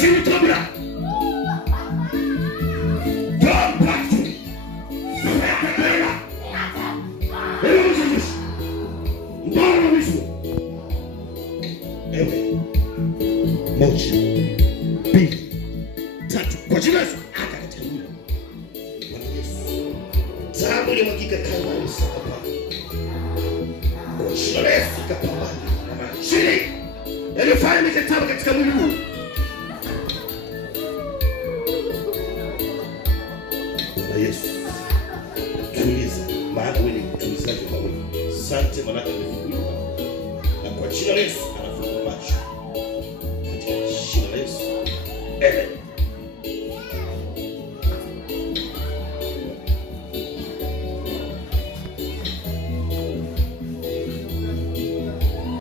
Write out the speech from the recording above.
chini kabla. Toa mpacho. Ewe Yesu. Mbona Yesu? Ewe. Moja. Mbili. Tatu. Kwa jina la Yesu. Akakatangulia. Bwana Yesu. Damu ile mwagika Kalvari hapa. Kwa jina la Yesu kapambana. Chini. Yalifanya mikataba katika mwili huu. Bwana Yesu. Tuliza. Maana wewe ni mtulizaji wa moyo. Asante maana umefunguliwa. Na kwa jina la Yesu anafungua macho. Katika jina la Yesu. Amen.